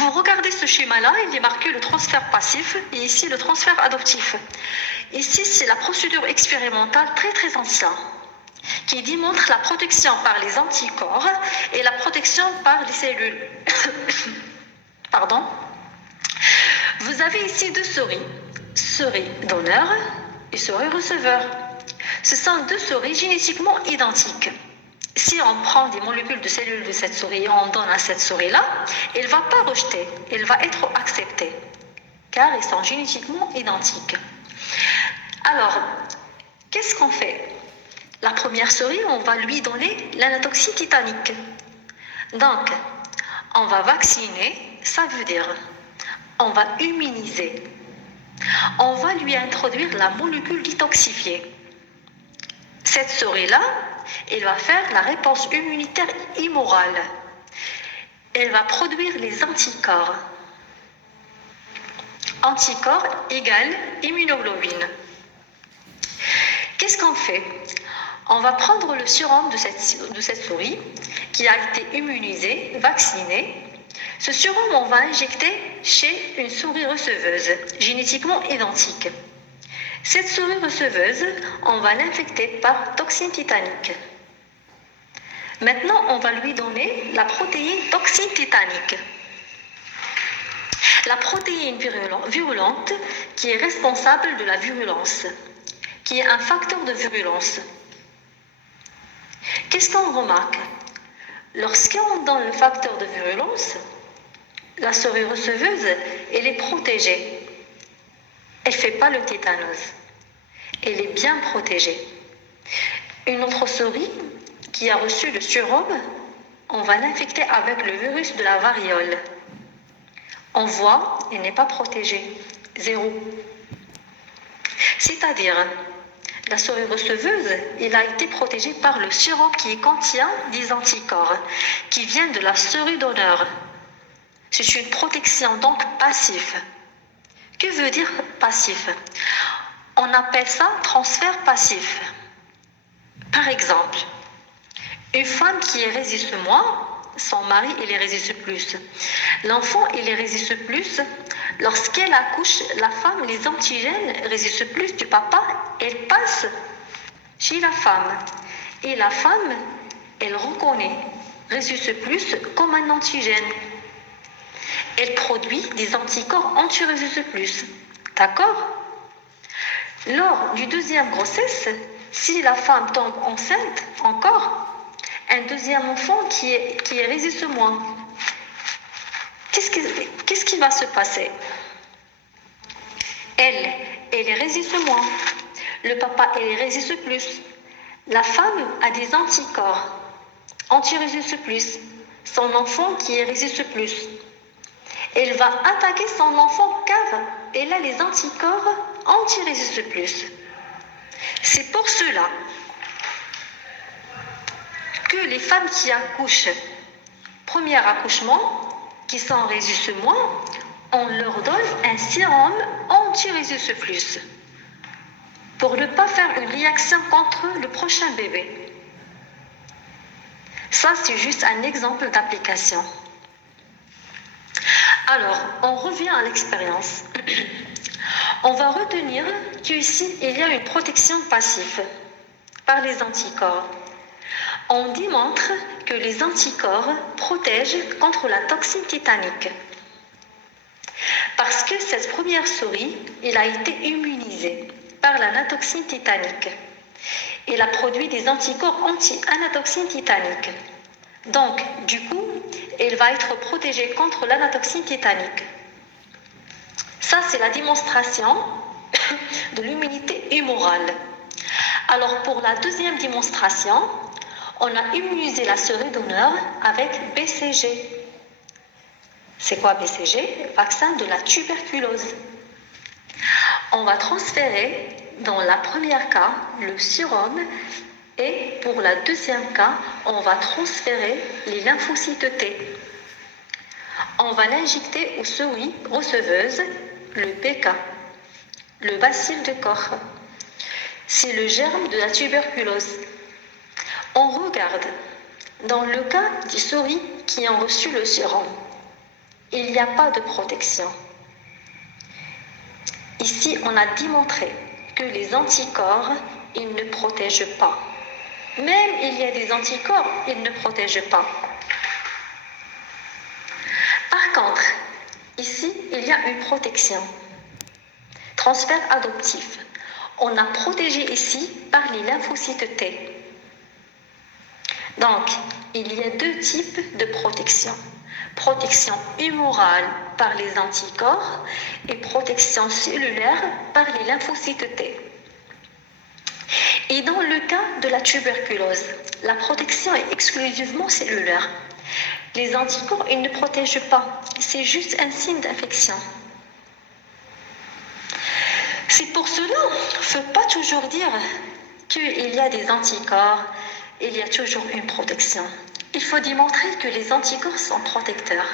Vous regardez ce schéma-là, il est marqué le transfert passif et ici le transfert adoptif. Ici, c'est la procédure expérimentale très très ancienne qui démontre la protection par les anticorps et la protection par les cellules. Pardon. Vous avez ici deux souris donneur et souris receveur. Ce sont deux souris génétiquement identiques. Si on prend des molécules de cellules de cette souris et on donne à cette souris-là, elle ne va pas rejeter, elle va être acceptée, car ils sont génétiquement identiques. Alors, qu'est-ce qu'on fait? La première souris, on va lui donner l'anatoxine titanique. Donc, on va vacciner, ça veut dire on va immuniser. On va lui introduire la molécule détoxifiée. Cette souris-là, elle va faire la réponse immunitaire immorale. Elle va produire les anticorps. Anticorps égale immunoglobine. Qu'est-ce qu'on fait? On va prendre le sérum de cette souris qui a été immunisée, vaccinée. Ce sérum, on va injecter chez une souris receveuse, génétiquement identique. Cette souris receveuse, on va l'infecter par toxine titanique. Maintenant, on va lui donner la protéine toxine titanique. La protéine virulente qui est responsable de la virulence, qui est un facteur de virulence. Qu'est-ce qu'on remarque? Lorsqu'on donne le facteur de virulence, la souris receveuse, elle est protégée. Elle ne fait pas le tétanos. Elle est bien protégée. Une autre souris qui a reçu le sérum, on va l'infecter avec le virus de la variole. On voit, elle n'est pas protégée. Zéro. C'est-à-dire, la souris receveuse, elle a été protégée par le sérum qui contient des anticorps, qui viennent de la souris donneur. C'est une protection donc passive. Que veut dire passif? On appelle ça transfert passif. Par exemple, une femme qui résiste moins, son mari, il résiste plus. L'enfant, il résiste plus. Lorsqu'elle accouche, la femme, les antigènes résistent plus du papa. Elle passe chez la femme. Et la femme, elle reconnaît, résiste plus comme un antigène. Elle produit des anticorps anti-résistent plus. D'accord? Lors du deuxième grossesse, si la femme tombe enceinte, encore, un deuxième enfant qui résiste moins. Qu'est-ce qui va se passer? Elle résiste moins. Le papa, elle résiste plus. La femme a des anticorps, anti-résiste plus. Son enfant qui résiste plus. Elle va attaquer son enfant car elle a les anticorps anti-résiste plus. C'est pour cela que les femmes qui accouchent, premier accouchement, qui s'en résistent moins, on leur donne un sérum anti-résiste plus pour ne pas faire une réaction contre le prochain bébé. Ça, c'est juste un exemple d'application. Alors, on revient à l'expérience. On va retenir qu'ici, il y a une protection passive par les anticorps. On démontre que les anticorps protègent contre la toxine titanique. Parce que cette première souris, elle a été immunisée par l'anatoxine titanique. Elle a produit des anticorps anti-anatoxine titanique. Donc, du coup, elle va être protégée contre l'anatoxine titanique. Ça, c'est la démonstration de l'immunité humorale. Alors, pour la deuxième démonstration, on a immunisé la souris donneur avec BCG. C'est quoi BCG? Vaccin de la tuberculose. On va transférer, dans la première cas, le sérum et pour la deuxième cas, on va transférer les lymphocytes T. On va l'injecter aux souris receveuses, le BK, le bacille de Koch. C'est le germe de la tuberculose. On regarde, dans le cas des souris qui ont reçu le sérum, il n'y a pas de protection. Ici, on a démontré que les anticorps, ils ne protègent pas. Même il y a des anticorps, ils ne protègent pas. Par contre, ici, il y a une protection. Transfert adoptif. On a protégé ici par les lymphocytes T. Donc, il y a deux types de protection. Protection humorale par les anticorps et protection cellulaire par les lymphocytes T. Et dans le cas de la tuberculose, la protection est exclusivement cellulaire. Les anticorps, ils ne protègent pas. C'est juste un signe d'infection. C'est pour cela qu'il ne faut pas toujours dire qu'il y a des anticorps, il y a toujours une protection. Il faut démontrer que les anticorps sont protecteurs.